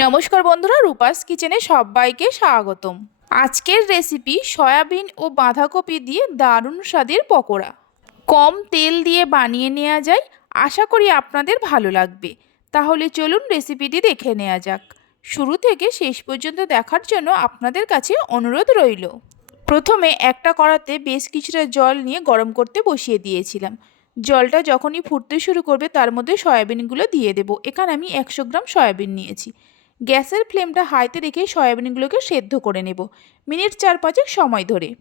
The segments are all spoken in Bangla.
নমস্কার বন্ধুরা, রূপাস কিচেনে সবাইকে স্বাগতম। আজকের রেসিপি সয়াবিন ও বাঁধাকপি দিয়ে দারুণ স্বাদের পকোড়া। কম তেল দিয়ে বানিয়ে নেওয়া যায়, আশা করি আপনাদের ভালো লাগবে। তাহলে চলুন রেসিপিটি দেখে নেওয়া যাক। শুরু থেকে শেষ পর্যন্ত দেখার জন্য আপনাদের কাছে অনুরোধ রইল। প্রথমে একটা কড়াতে বেশ কিছুটা জল নিয়ে গরম করতে বসিয়ে দিয়েছিলাম। জলটা যখনই ফুটতে শুরু করবে, তার মধ্যে সয়াবিনগুলো দিয়ে দেব। এখানে আমি একশো গ্রাম সয়াবিন নিয়েছি। গ্যাসের ফ্লেমটা হাইতে রেখে সয়াবিনগুলোকে সেদ্ধ করে নেব। মিনিট চার পাঁচেক সময় ধরে।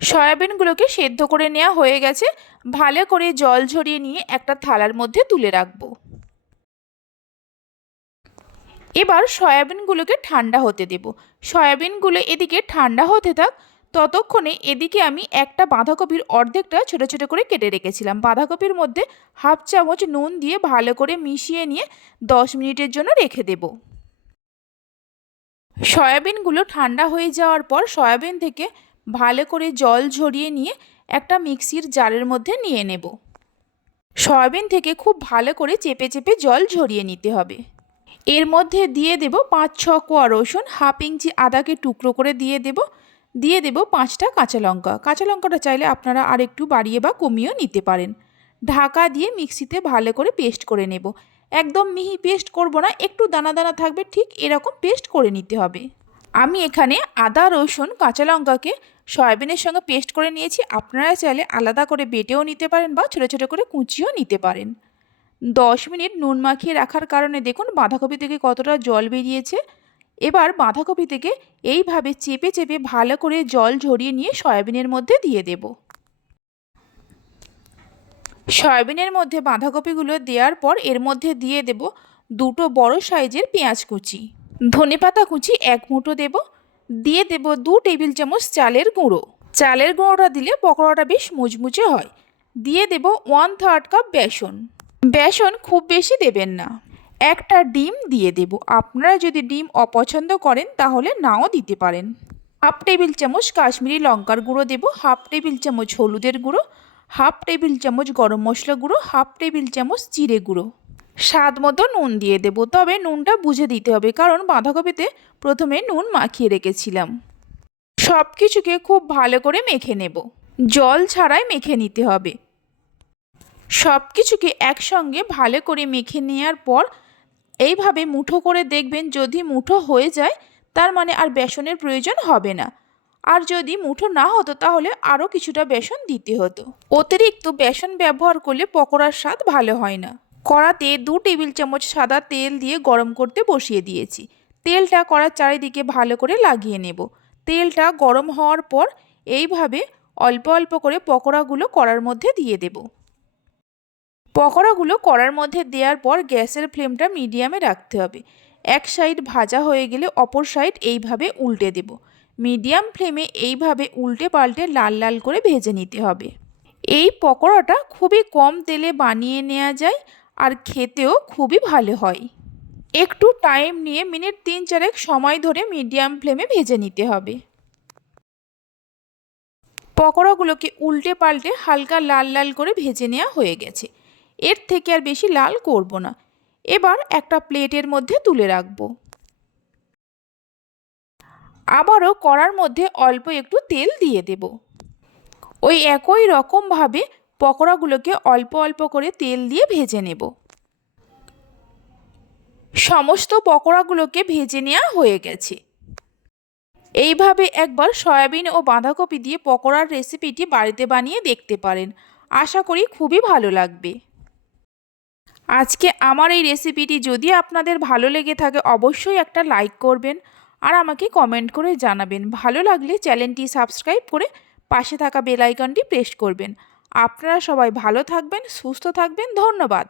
সয়াবিনগুলোকে সেদ্ধ করে নেওয়া হয়ে গেছে। ভালো করে জল ঝরিয়ে নিয়ে একটা থালার মধ্যে তুলে রাখব। এবার সয়াবিনগুলোকে ঠান্ডা হতে দেব। সয়াবিনগুলো এদিকে ঠান্ডা হতে থাক। ততক্ষণে এদিকে আমি একটা বাঁধাকপির অর্ধেকটা ছোট ছোট করে কেটে রেখেছিলাম। বাঁধাকপির মধ্যে হাফ চামচ নুন দিয়ে ভালো করে মিশিয়ে নিয়ে দশ মিনিটের জন্য রেখে দেব। সয়াবিনগুলো ঠান্ডা হয়ে যাওয়ার পর সয়াবিন থেকে ভালো করে জল ঝরিয়ে নিয়ে একটা মিক্সির জারের মধ্যে নিয়ে নেব। সয়াবিন থেকে খুব ভালো করে চেপে চেপে জল ঝরিয়ে নিতে হবে। এর মধ্যে দিয়ে দেব পাঁচ ছ কোয়া রসুন, হাফ ইঞ্চি আদাকে টুকরো করে দিয়ে দেব। দিয়ে দেব পাঁচটা কাঁচা লঙ্কা। কাঁচা লঙ্কাটা চাইলে আপনারা আর একটু বাড়িয়ে বা কমিয়েও নিতে পারেন। ঢাকা দিয়ে মিক্সিতে ভালো করে পেস্ট করে নেব। একদম মিহি পেস্ট করব না, একটু দানা দানা থাকবে, ঠিক এরকম পেস্ট করে নিতে হবে। আমি এখানে আদা, রসুন, কাঁচা লঙ্কাকে সয়াবিনের সঙ্গে পেস্ট করে নিয়েছি। আপনারা চাইলে আলাদা করে বেটেও নিতে পারেন বা ছোটো ছোটো করে কুচিও নিতে পারেন। দশ মিনিট নুন মাখিয়ে রাখার কারণে দেখুন বাঁধাকপি থেকে কতটা জল বেরিয়েছে। এবার বাঁধাকপি থেকে এইভাবে চেপে চেপে ভালো করে জল ঝরিয়ে নিয়ে সয়াবিনের মধ্যে দিয়ে দেব। সয়াবিনের মধ্যে বাঁধাকপিগুলো দেওয়ার পর এর মধ্যে দিয়ে দেব দুটো বড় সাইজের পেঁয়াজ কুচি। ধনে পাতা কুচি এক মুঠো দেব। দিয়ে দেব দু টেবিল চামচ চালের গুঁড়ো। চালের গুঁড়োটা দিলে পকোড়াটা বেশ মুচমুচে হয়। দিয়ে দেব ওয়ান থার্ড কাপ বেসন। বেসন খুব বেশি দেবেন না। একটা ডিম দিয়ে দেব। আপনারা যদি ডিম অপছন্দ করেন তাহলে নাও দিতে পারেন। হাফ টেবিল চামচ কাশ্মীরি লঙ্কার গুঁড়ো দেব। হাফ টেবিল চামচ হলুদের গুঁড়ো। হাফ টেবিল চামচ গরম মশলা গুঁড়ো, হাফ টেবিল চামচ জিরে গুঁড়ো। স্বাদ মতো নুন দিয়ে দেব, তবে নুনটা বুঝে দিতে হবে কারণ বাঁধাকপিতে প্রথমে নুন মাখিয়ে রেখেছিলাম। সব কিছুকে খুব ভালো করে মেখে নেব। জল ছাড়াই মেখে নিতে হবে। সব কিছুকে একসঙ্গে ভালো করে মেখে নেওয়ার পর এইভাবে মুঠো করে দেখবেন যদি মুঠো হয়ে যায়, তার মানে আর বেসনের প্রয়োজন হবে না। আর যদি মুঠো না হতো তাহলে আরও কিছুটা বেসন দিতে হতো। অতিরিক্ত বেসন ব্যবহার করলে পকোড়ার স্বাদ ভালো হয় না। কড়াতে দু টেবিল চামচ সাদা তেল দিয়ে গরম করতে বসিয়ে দিয়েছি। তেলটা কড়ার চারিদিকে ভালো করে লাগিয়ে নেব। তেলটা গরম হওয়ার পর এইভাবে অল্প অল্প করে পকোড়াগুলো কড়ার মধ্যে দিয়ে দেবো। পকোড়াগুলো কড়ার মধ্যে দেওয়ার পর গ্যাসের ফ্লেমটা মিডিয়ামে রাখতে হবে। এক সাইড ভাজা হয়ে গেলে অপর সাইড এইভাবে উল্টে দেব। মিডিয়াম ফ্লেমে এইভাবে উল্টে পাল্টে লাল লাল করে ভেজে নিতে হবে। এই পকোড়াটা খুবই কম তেলে বানিয়ে নেওয়া যায় আর খেতেও খুবই ভালো হয়। একটু টাইম নিয়ে মিনিট তিন চারেক সময় ধরে মিডিয়াম ফ্লেমে ভেজে নিতে হবে। পকোড়াগুলোকে উল্টে পাল্টে হালকা লাল লাল করে ভেজে নেওয়া হয়ে গেছে। এর থেকে আর বেশি লাল করব না। এবার একটা প্লেটের মধ্যে তুলে রাখব। আবারও কড়ার মধ্যে অল্প একটু তেল দিয়ে দেব। ওই একই রকমভাবে পকোড়াগুলোকে অল্প অল্প করে তেল দিয়ে ভেজে নেব। সমস্ত পকোড়াগুলোকে ভেজে নেওয়া হয়ে গেছে। এইভাবে একবার সয়াবিন ও বাঁধাকপি দিয়ে পকোড়ার রেসিপিটি বাড়িতে বানিয়ে দেখতে পারেন। আশা করি খুবই ভালো লাগবে। আজকে আমার এই রেসিপিটি যদি আপনাদের ভালো লেগে থাকে, অবশ্যই একটা লাইক করবেন। আর আমাকে কমেন্ট করে জানাবেন। ভালো লাগলে চ্যানেলটি সাবস্ক্রাইব করে পাশে থাকা বেল আইকনটি প্রেস করবেন। আপনারা সবাই ভালো থাকবেন, সুস্থ থাকবেন, ধন্যবাদ।